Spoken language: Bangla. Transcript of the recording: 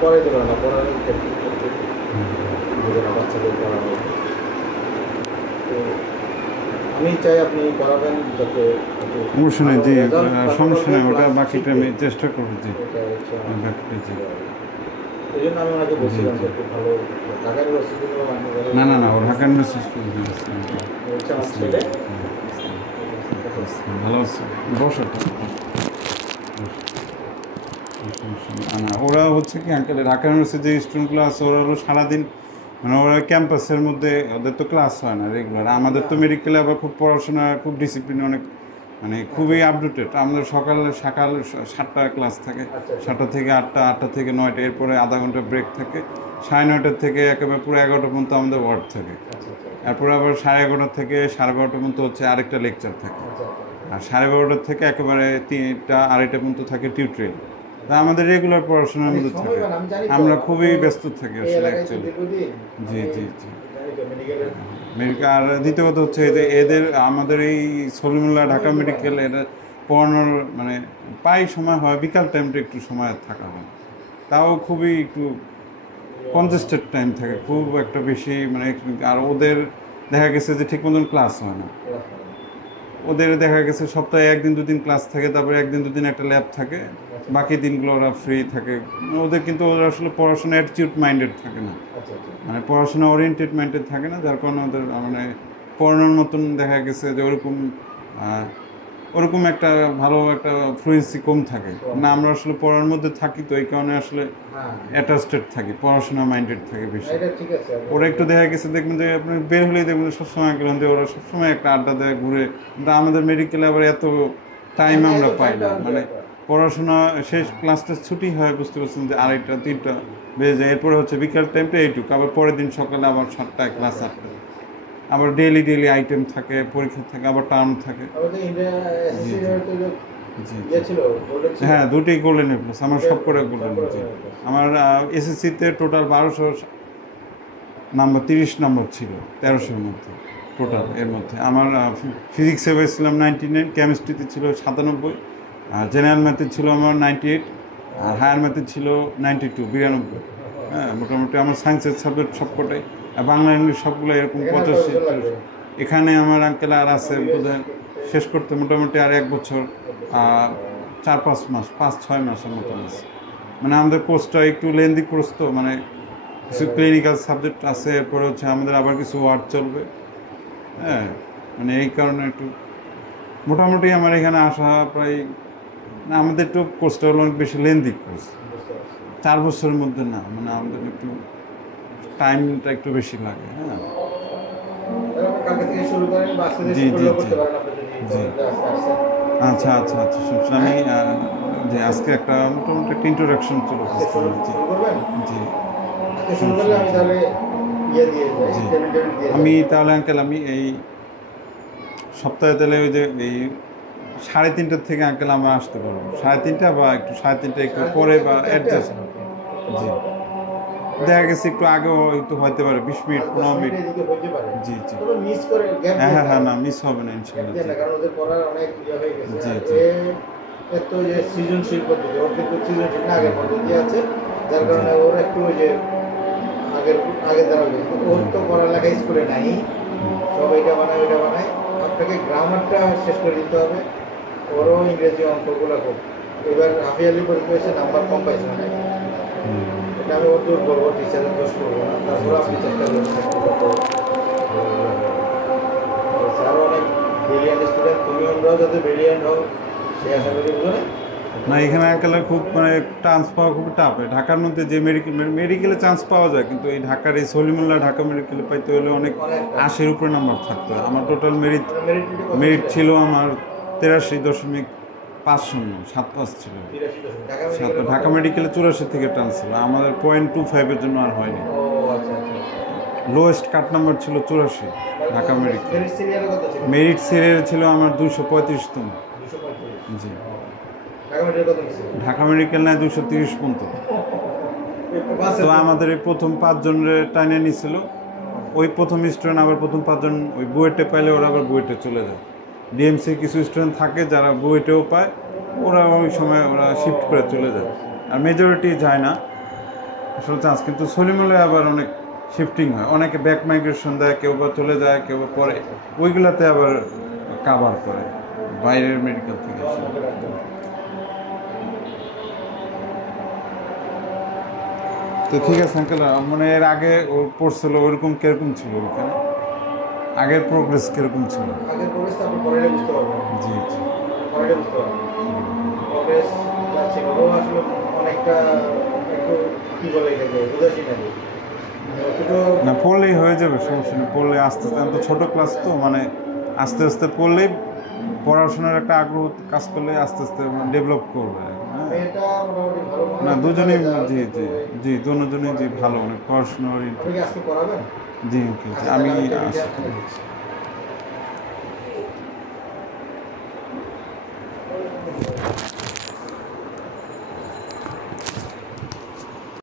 পরে দিল না, পড়ানোর ক্ষেত্রে বাচ্চাদের পড়ানো। তো আমি চাই আপনি পড়াবেন যাতে সমস্যা নেই জি, সমস্যা নেই, ওটা বাকিটা আমি চেষ্টা করবো জি। বাকিটা জি, এই জন্য আমি ওনাকে বলছিলাম যে একটু ভালো ঢাকা ইউনিভার্সিটি না না না, ও ঢাকা ইউনিভার্সিটি আমার ছেলে ভালো আছে, বসো। ওরা হচ্ছে কি আঙ্কেল ঢাকা ইউনিভার্সিটির যে স্টুডেন্টগুলো আছে ওরা হলো সারাদিন মানে ওরা ক্যাম্পাসের মধ্যে ওদের তো ক্লাস হয় না রেগুলার। আমাদের তো মেডিকেলে আবার খুব পড়াশোনা, খুব ডিসিপ্লিন, অনেক মানে খুবই আপডেটেড। আমাদের সকাল 7টায় ক্লাস থাকে, 7টা থেকে 8টা, 8টা থেকে 9টা, এরপরে আধা ঘন্টা ব্রেক থাকে, 9:30 থেকে একেবারে পুরো 11টা পর্যন্ত আমাদের ওয়ার্ড থাকে। এরপরে আবার 11:30 থেকে 12:30 পর্যন্ত হচ্ছে আরেকটা লেকচার থাকে, আর 12:30 থেকে একেবারে 3টা 2:30 পর্যন্ত থাকে টিউটোরিয়াল। তা আমাদের রেগুলার পড়াশোনার মধ্যে থাকে, আমরা খুবই ব্যস্ত থাকি আসলে অ্যাকচুয়ালি। জি জি জি। আর দ্বিতীয় কথা হচ্ছে যে এদের আমাদের এই সলিমুল্লাহ ঢাকা মেডিকেল এরা পড়ানোর মানে প্রায় সময় হয় বিকাল টাইমটা একটু সময় থাকা হয়, তাও খুবই একটু কনজেস্টেড টাইম থাকে, খুব একটা বেশি মানে। আর ওদের দেখা গেছে যে ঠিক মতন ক্লাস হয় না, ওদের দেখা গেছে সপ্তাহে 1-2 দিন ক্লাস থাকে, তারপরে 1-2 দিন একটা ল্যাব থাকে, বাকি দিনগুলো ওরা ফ্রি থাকে। ওদের কিন্তু ওরা আসলে পড়াশোনা অ্যাটিটিউড মাইন্ডেড থাকে না, মানে পড়াশোনা ওরিয়েন্টেড মাইন্ডেড থাকে না, যার কারণে ওদের মানে পড়ানোর মতন দেখা গেছে যে ওরকম একটা ভালো একটা ফ্লুয়েন্সি কম থাকে না। আমরা আসলে পড়ার মধ্যে থাকি তো এই কারণে আসলে অ্যাটাচড থাকি, পড়াশোনা মাইন্ডেড থাকে বেশি। ওরা একটু দেখা গেছে দেখবেন যে আপনি বের হলেই দেখবেন সবসময় গেলেন যে ওরা সবসময় একটা আড্ডা দেয় ঘুরে, কিন্তু আমাদের মেডিকেলে আবার এত টাইম আমরা পাই না, মানে পড়াশোনা শেষ ক্লাসটা ছুটি হয় বুঝতে পারছেন যে 2:30, 3টা বেজে যায়, এরপরে হচ্ছে বিকাল টাইমটা এইটুকু, আবার পরের দিন সকালে আবার 7টায় ক্লাস, 8টায় আবার ডেইলি আইটেম থাকে, পরীক্ষা থাকে, আবার টার্ম থাকে। হ্যাঁ, দুটোই গোল্ডেন এ প্লাস, আমার সব করে গোল্ডেন। আমার এসএসসিতে টোটাল 1200 নাম্বার, 30 নম্বর ছিল 1300-এর মধ্যে টোটাল। এর মধ্যে আমার ফিজিক্সে পেয়েছিলাম 99, কেমিস্ট্রিতে ছিল 97, আর জেনারেল ম্যাথে ছিল আমার 98, আর হায়ার ম্যাথে ছিল 92, 92। হ্যাঁ, মোটামুটি আমার সায়েন্সের সাবজেক্ট সবকটাই, আর বাংলা ইংলিশ সবগুলো এরকম 85। এখানে আমার আঙ্কেল আর আছে বোধহয় শেষ করতে মোটামুটি আর 1 বছর 4-5 মাস, 5-6 মাসের মতন আছে। মানে আমাদের কোর্সটা একটু লেন্দি কোর্স তো, মানে কিছু ক্লিনিক্যাল সাবজেক্ট আছে, এরপরে হচ্ছে আমাদের আবার কিছু ওয়ার্ড চলবে। হ্যাঁ, মানে এই কারণে একটু মোটামুটি আমার এখানে আসা প্রায় না, আমাদের একটু কোর্সটা হলো অনেক বেশি লেন্দি কোর্স, 4 বছরের মধ্যে না, মানে আমাদের একটু টাইমটা একটু বেশি লাগে। হ্যাঁ জি জি জি জি। আচ্ছা আচ্ছা আচ্ছা, সমস্যা আমি যে আজকে একটা মোটামুটি একটা ইন্ট্রোডাকশন চলে জি জি। আমি তাহলে আঙ্কেল আমি এই সপ্তাহে তাহলে ওই যে এই 3:30 থেকে আঙ্কেল আমরা আসতে পারবো, 3:30 বা একটু 3:30 একটু পরে বা অ্যাডজাস্ট। জি, দেখা গেছে একটু আগেও একটু হতে পারে, 20 মিনিট 15 মিনিট। জি জি, হ্যাঁ হ্যাঁ হ্যাঁ, না মিস হবে না ইনশাল্লাহ। জি জি, এত যে সৃজনশীল পদ্ধতি, ওর কিন্তু সৃজনশীল না আগের পদ্ধতি আছে, যার কারণে ওর একটু ওই যে আগে দাঁড়াবে। ওর তো পড়ালেখা স্কুলে নাই, সব এটা বানায় ওইটা বানায়, আপনাকে গ্রামারটা শেষ করে দিতে হবে। ওরও ইংরেজি অঙ্কগুলো খুব, এবার হাফিয়ালি পরীক্ষা এসে নাম্বার কম পাইছে মানে, এটা আমি ওর দূর করবো, টিচারের দোষ করবো না। তারপরে আপনি চেষ্টা করবেন আরও অনেক ব্রিলিয়ান্ট স্টুডেন্ট, তুমি আমরাও যাতে ব্রিলিয়ান্ট হও সে আশা করি, বুঝো না। এখানে আঙ্কেল খুব মানে চান্স পাওয়া খুব টাফ। ঢাকার মধ্যে যে মেডিকেলে চান্স পাওয়া যায়, কিন্তু এই ঢাকার এই সলিমুল্লাহ ঢাকা মেডিকেলে পাইতে হলে অনেক 80-এর উপরে নাম্বার থাকতে হয়। আমার টোটাল মেরিট ছিল আমার 83.50, 7 ছিল। ঢাকা মেডিকেলে 84 থেকে টান্স ছিল, আমাদের 0.25-এর জন্য আর হয়নি। লোয়েস্ট কাট নাম্বার ছিল 84 ঢাকা মেডিকেল। মেরিট সিরিয়াল ছিল আমার 235তম। জি, ঢাকা মেডিকেল নেয় 230 পর্যন্ত। তো আমাদের এই প্রথম 5 জনের টাইনে নিছিল, ওই প্রথম স্টুডেন্ট আবার প্রথম 5 জন ওই বুয়েটে পাইলে ওরা আবার বুয়েটে চলে যায়। ডিএমসি কিছু স্টুডেন্ট থাকে যারা বুয়েটেও পায়, ওরা ওই সময় ওরা শিফট করে চলে যায়, আর মেজরিটি যায় না। আসলে চান্স, কিন্তু সলিমুলে আবার অনেক শিফটিং হয়, অনেকে ব্যাক মাইগ্রেশন দেয়, কেউ বা চলে যায়, কেউ বা পরে ওইগুলাতে আবার কাভার করে বাইরের মেডিকেল থেকে এসে। ওকে ডাক্তার। তো ঠিক আছে আঙ্কেল, মানে এর আগে ওর পড়ছিল ওরকম কিরকম ছিল ওখানে, আগের প্রোগ্রেস কিরকম ছিল? আগের প্রবেশ তারপর পরে বুঝতে পারবেন, জি জি। পরে বুঝতে পারবেন প্রবেশ যাচ্ছে ও আসলে অনেকটা একটু কি বলে এটাকে উদাসীন আর কি। মানে অতটুকু না পড়লেই হয়ে যাবে, সমস্যা নেই, পড়লে আস্তে আস্তে, আমি তো ছোটো ক্লাস তো, মানে আস্তে আস্তে পড়লেই পড়াশোনার একটা আগ্রহ কাজ করলে আস্তে আস্তে ডেভেলপ করবে। হ্যাঁ, মেয়েটা মোটামুটি ভালো মনে না হচ্ছে, দুজনেই, রেজাল্ট, জি কিন্তু জি জি, দুজনেই জি ভালো, অনেক পড়াশোনার আপনি কি আজকে পড়াবেন? জি ওকে, আচ্ছা, আমি তাহলে আমি টেবিলটা আসি। এখানে দিচ্ছি।